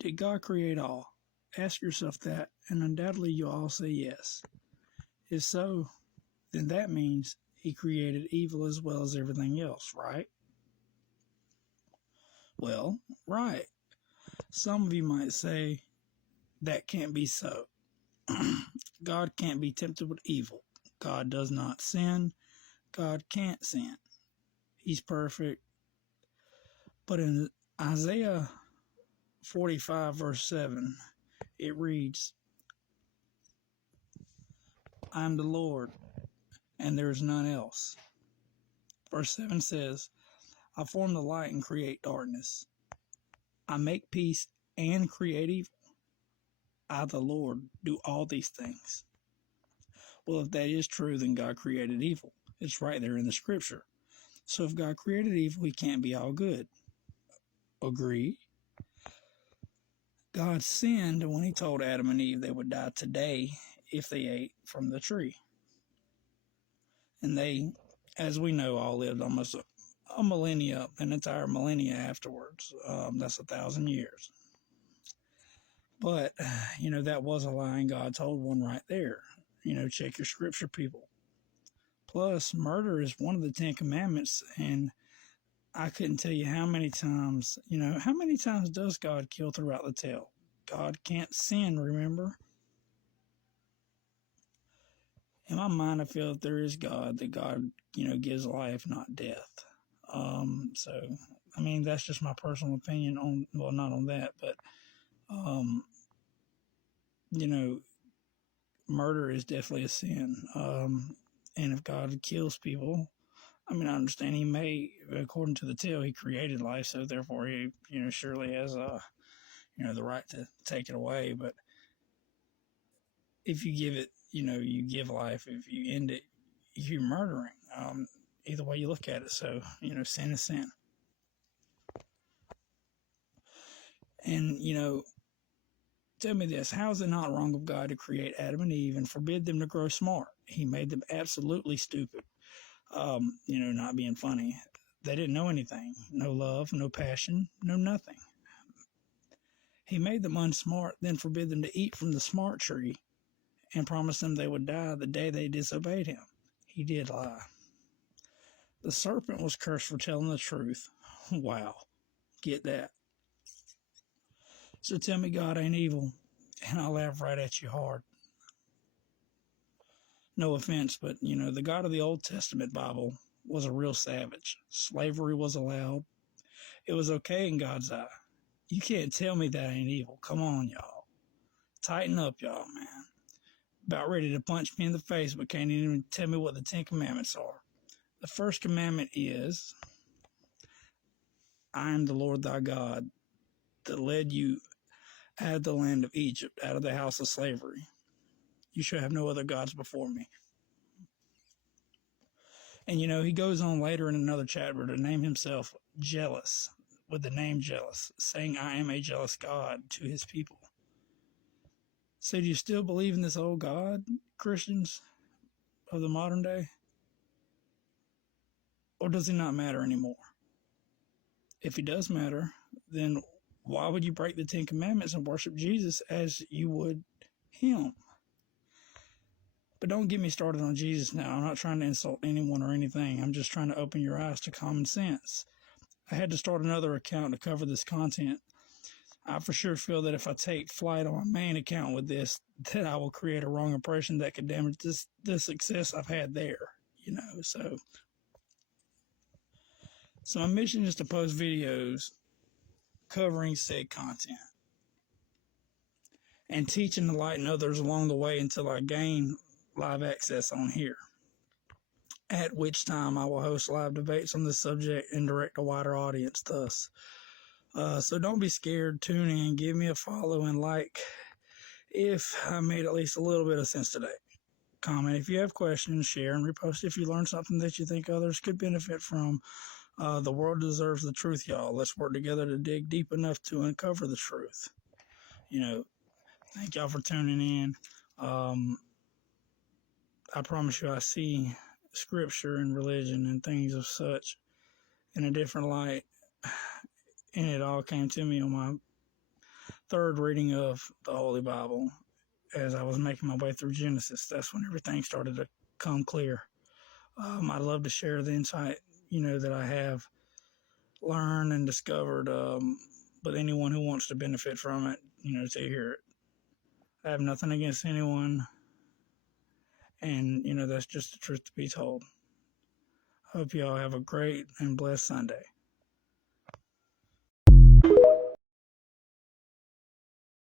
Did God create all? Ask yourself that, and undoubtedly you'll all say yes. If so, then that means he created evil as well as everything else, right? Well, right. Some of you might say that can't be so. God can't be tempted with evil. God does not sin. God can't sin. He's perfect. But in Isaiah 45 verse 7, it reads, I am the Lord, and there is none else. Verse 7 says, I form the light and create darkness. I make peace and create evil. I, the Lord, do all these things. Well, if that is true, then God created evil. It's right there in the scripture. So if God created evil, he can't be all good. Agree? God sinned when he told Adam and Eve they would die today if they ate from the tree. And they, as we know, all lived almost a millennia, an entire millennia afterwards. That's 1,000 years. But, that was a lie, and God told one right there. Check your scripture, people. Plus, murder is one of the 10 Commandments, and I couldn't tell you how many times, how many times does God kill throughout the tale? God can't sin, remember? In my mind, I feel that there is God, that God, gives life, not death. That's just my personal opinion on, well, not on that, but, murder is definitely a sin. And if God kills people, I understand he may, according to the tale, he created life, so therefore he, surely has, the right to take it away. But if you give it, you give life. If you end it, you're murdering. Either way you look at it. So, sin is sin. And, tell me this, how is it not wrong of God to create Adam and Eve and forbid them to grow smart? He made them absolutely stupid. Not being funny. They didn't know anything. No love, no passion, no nothing. He made them unsmart, then forbid them to eat from the smart tree and promised them they would die the day they disobeyed him. He did lie. The serpent was cursed for telling the truth. Wow. Get that. So tell me God ain't evil, and I'll laugh right at you hard. No offense, but, the God of the Old Testament Bible was a real savage. Slavery was allowed. It was okay in God's eye. You can't tell me that ain't evil. Come on, y'all. Tighten up, y'all, man. About ready to punch me in the face, but can't even tell me what the 10 Commandments are. The first commandment is, I am the Lord thy God that led you out of the land of Egypt, out of the house of slavery. You shall have no other gods before me. And, he goes on later in another chapter to name himself jealous, with the name jealous, saying, I am a jealous God to his people. So do you still believe in this old God, Christians of the modern day? Or does he not matter anymore? If he does matter, then why would you break the 10 Commandments and worship Jesus as you would him? But don't get me started on Jesus now. I'm not trying to insult anyone or anything. I'm just trying to open your eyes to common sense. I had to start another account to cover this content. I for sure feel that if I take flight on my main account with this, that I will create a wrong impression that could damage the success I've had there. So my mission is to post videos covering said content and teach and enlighten others along the way until I gain live access on here, at which time I will host live debates on this subject and direct a wider audience thus. So don't be scared. Tune in, give me a follow, and like if I made at least a little bit of sense today. Comment if you have questions, share and repost if you learned something that you think others could benefit from. The world deserves the truth, y'all. Let's work together to dig deep enough to uncover the truth. Thank y'all for tuning in. I promise you I see scripture and religion and things of such in a different light, and it all came to me on my third reading of the Holy Bible, as I was making my way through Genesis, that's when everything started to come clear. I love to share the insight, that I have learned and discovered. But anyone who wants to benefit from it, to hear it. I have nothing against anyone, and that's just the truth to be told. Hope you all have a great and blessed Sunday.